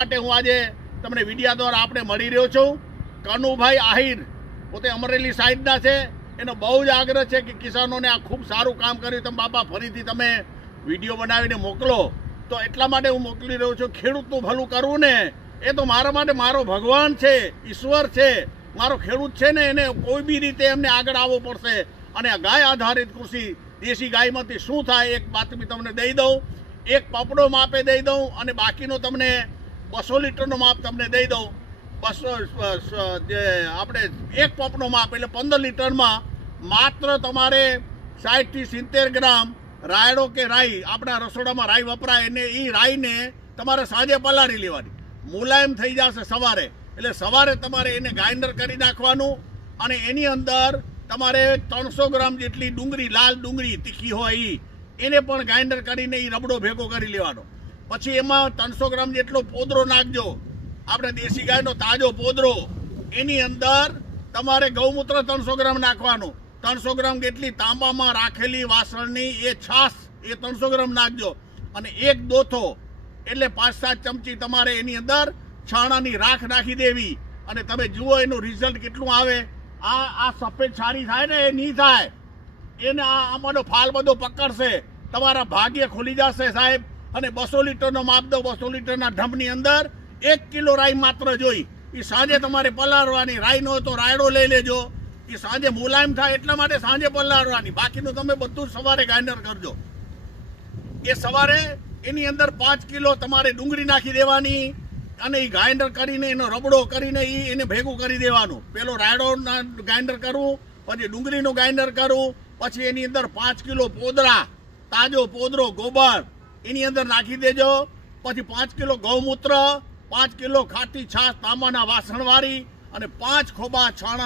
માટે હું આજે તમને વિડિયા દ્વારા આપણે મળી રહ્યો છું. કનુભાઈ આહિર, પોતે અમરેલી સાઈડના છે. એનો બહુ જ આગ્રહ છે કે કિસાનોને આ ખૂબ સારું કામ કર્યું. તમે બાપા, ફરીથી તમે વીડિયો બનાવીને મોકલો. તો એટલા માટે હું મોકલી રહ્યો છું. ખેડૂતનું ભલું કરવું ને, એ તો મારા માટે મારો ભગવાન છે, ઈશ્વર છે. મારો ખેડૂત છે ને, એને કોઈ બી રીતે એમને આગળ આવવું પડશે. અને ગાય આધારિત કૃષિ, દેશી ગાયમાંથી શું થાય, એક બાતમી તમને દઈ દઉં. એક પપડો માપે દઈ દઉં અને બાકીનો તમને બસો લીટરનો માપ તમને દઈ દઉં. બસો જે આપણે એક પપનો માપ એટલે પંદર લીટરમાં માત્ર તમારે સાઠથી સિત્તેર ગ્રામ રાયડો કે રાઈ, આપણા રસોડામાં રાઈ વપરાય એને એ રાઈને તમારે સાંજે પલાળી લેવાની. મુલાયમ થઈ જશે સવારે. એટલે સવારે તમારે એને ગ્રાઇન્ડર કરી નાખવાનું અને એની અંદર તમારે ત્રણસો ગ્રામ જેટલી ડુંગળી, લાલ ડુંગળી તીખી હોય એને પણ ગ્રાઇન્ડર કરીને એ રબડો ભેગો કરી લેવાનો. પછી એમાં ત્રણસો ગ્રામ જેટલો પોદરો નાખજો. આપણે દેશી ગાયનો તાજો પોદરો. એની અંદર તમારે ગૌમૂત્ર ત્રણસો ગ્રામ નાખવાનું. ત્રણસો ગ્રામ જેટલી તાંબામાં રાખેલી વાસણની એ છાશ એ ત્રણસો ગ્રામ નાખજો. અને એક દોથો, એટલે પાંચ સાત ચમચી તમારે એની અંદર છાણાની રાખ નાખી દેવી. અને તમે જુઓ એનું રિઝલ્ટ કેટલું આવે. આ આ સફેદ છારી થાય ને એ નહીં થાય. એને આ, આમાંનો ફાલ બધો પકડશે. તમારા ભાગ્ય ખુલી જશે સાહેબ. અને બસો લીટરનો માપ દો બસો લીટરના ઢમની અંદર એક કિલો રાઈ માત્ર જોઈ. એ સાંજે તમારે પલાળવાની રાઈ હોય તો રાયડો લઈ લેજો. એ સાંજે મુલાયમ થાય એટલા માટે સાંજે પલાળવાની. બાકીનું તમે બધું સવારે ગ્રાઇન્ડર કરજો. એ સવારે એની અંદર પાંચ કિલો તમારે ડુંગળી નાખી દેવાની અને એ ગ્રાઇન્ડર કરીને, એનો રબડો કરીને એ એને ભેગું કરી દેવાનું. પેલો રાયડો ગ્રાઇન્ડર કરવું પછી ડુંગળીનું ગ્રાઇન્ડર કરવું પછી એની અંદર પાંચ કિલો પોદરા, તાજો પોદરો, ગોબર એની અંદર નાખી દેજો. પછી પાંચ કિલો ગૌમૂત્ર, પાંચ કિલો ખાટી છાશ, તાંબાના વાસણવાળી અને પાંચ ખોબા છાણા